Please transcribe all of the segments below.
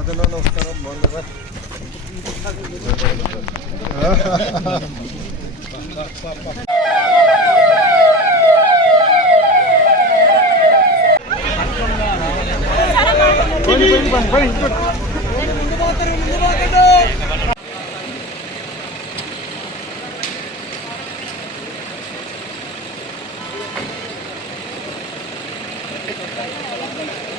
സാധന നമസ്കാരം Thank you.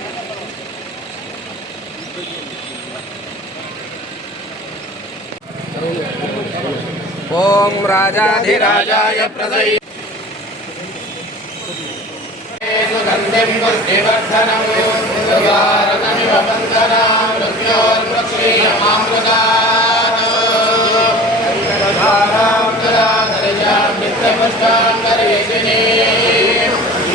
ఓం రాజాధిరాజాయ ప్రదై సుగంధిం పుష్టివర్ధనం సువారతమివ వందనాం మృత్యోర్మృక్షీయమామృతాన్ ధారాం కళాధరిజాం నిత్యపుష్టాంగరేషిణీ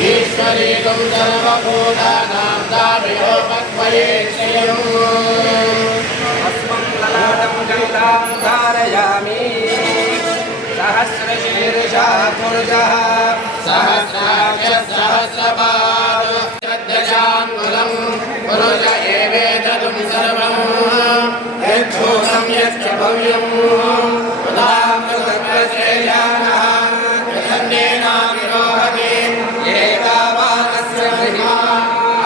ఈశ్వరీకం సర్వభూతానాం దామిలోపక్వయేక్షయం అస్మం లలాటం पुरुषः सहस्राक्ष सहस्रपाद पुरुष एवेदतुम् सर्वम्। यद्धूतम् यच्च भव्यम्।